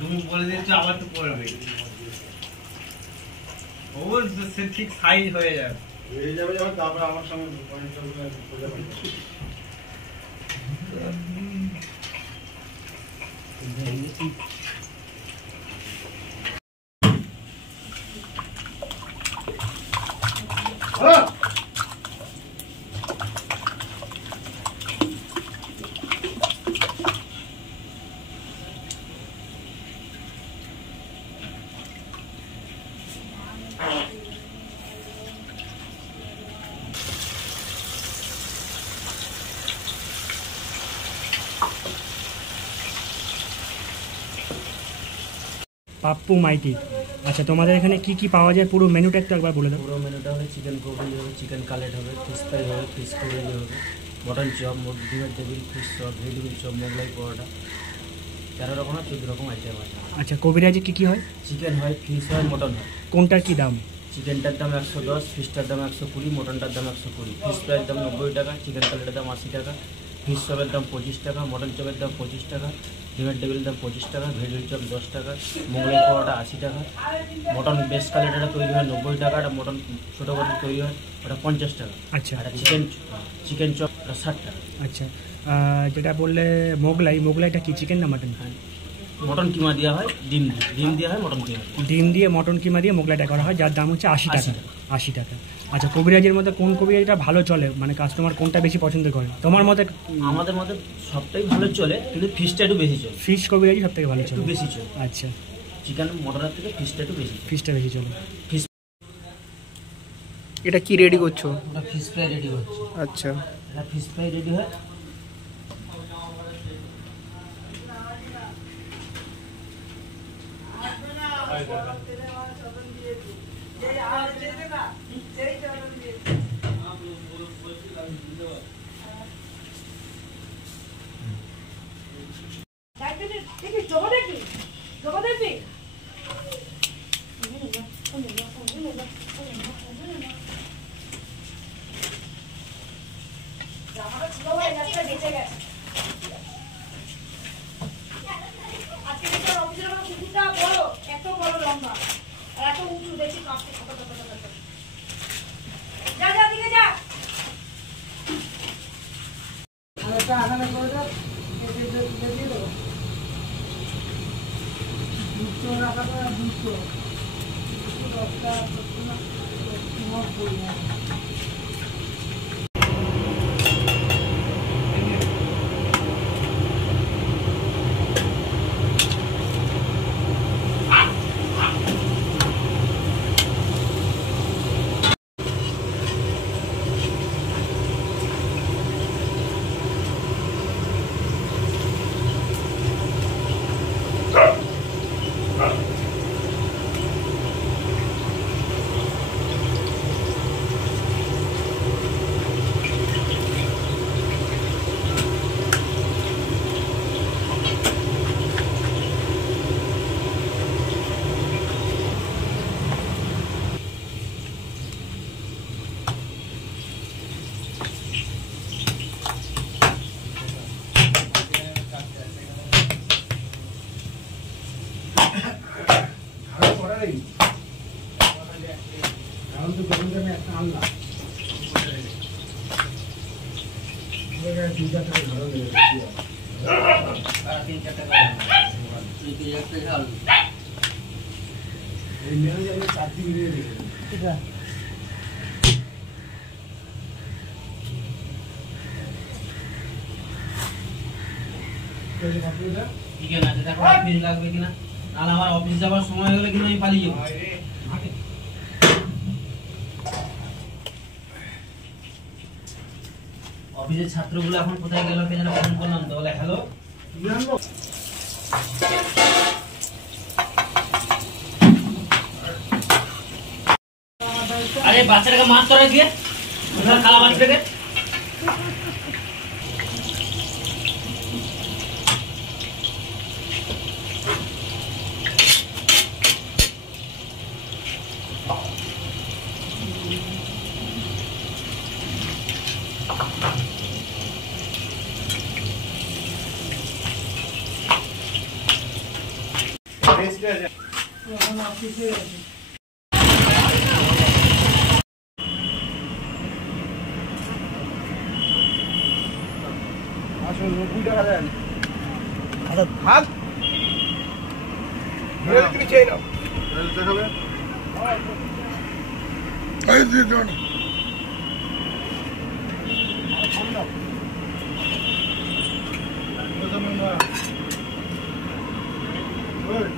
তুমি বলে দিচ্ছ আবার তো পড়বে ওর সে ঠিক সাইজ হয়ে যাবে হয়ে যাবে যখন তারপরে আমার সঙ্গে পাপ্পু মাইতি। আচ্ছা, তোমাদের এখানে কি কি পাওয়া যায় পুরো মেনুটা একটু একবার বলে দাও। পুরো মেনুটা হবে চিকেন কোবরি হবে, চিকেন কালেট হবে, ফিশ ফ্রাই হবে, ফিশ কোবরি হবে, মটন চপ, ডিমের devil, fish chop, vegetable chop, Mughlai paratha, 13 রকম আর 14 রকম আইটেম আছে। আচ্ছা, কবিরাজে কি কি হয়? চিকেন হয়, ফিশ হয়, মটন হয়। কোনটার কি দাম? চিকেনটার দাম 110, ফিশটার দাম 120, মটনটার দাম 120। ফিশ ফ্রাইয়ের দাম 90 টাকা, চিকেন কালেটের দাম 80 টাকা, ফিশ চপের দাম 25 টাকা, মটন চপের দাম 25 টাকা, ডিমের টেবিলের দাম 25 টাকা, ভেজিটেবিল চপ 10 টাকা, মোগলাই পরোটা 80 টাকা, মটন বেস কালেটটা তৈরি হয় 90 টাকা, আর মটন ছোটো করে তৈরি হয় ওটা 50 টাকা। আচ্ছা, আর চিকেন চপ 60 টাকা। আচ্ছা, যেটা বললে মোগলাইটা কি চিকেন না মাটন? মটন কিমা দেওয়া হয়, ডিম দেওয়া হয়, মটন কিমা, ডিম দিয়ে মটন কিমা দিয়ে মোগলাইটা করা হয়, যার দাম হচ্ছে 80 টাকা। 80 টাকা। আচ্ছা, কবিরাজের মধ্যে কোন কবিরাজটা ভালো চলে, মানে কাস্টমার কোনটা বেশি পছন্দ করে তোমার মতে? আমাদের মধ্যে সবটাই ভালো চলে, কিন্তু ফিশটা একটু বেশি চলে। ফিশ কবিরাজি সব থেকে ভালো চলে, একটু বেশি চলে। আচ্ছা, চিকেন মটনের থেকে ফিশটা একটু বেশি, ফিশটা বেশি চলে। ফিশ এটা কি রেডি করছো? ওটা ফিশ ফ্রাই রেডি হচ্ছে। আচ্ছা, এটা ফিশ ফ্রাই রেডি হয়। লাগবে কিনা, নাহলে আমার অফিস যাওয়ার সময় হলে কিন্তু আমি পালিয়ে যাবো। অফিসের ছাত্রগুলো এখন কোথায় গেল কে যেন ফোন করলাম তো, বলে হ্যালো আরে বাচ্চাটাকে মাছ ধরা গিয়ে কালা বাচ্চাটাকে টেস্ট আছে আসুন 90 টাকা দেন আচ্ছা ভাগ মেরে তুমি চেয়ে নাও দেখাবে এই দিয়ে দাও না ওই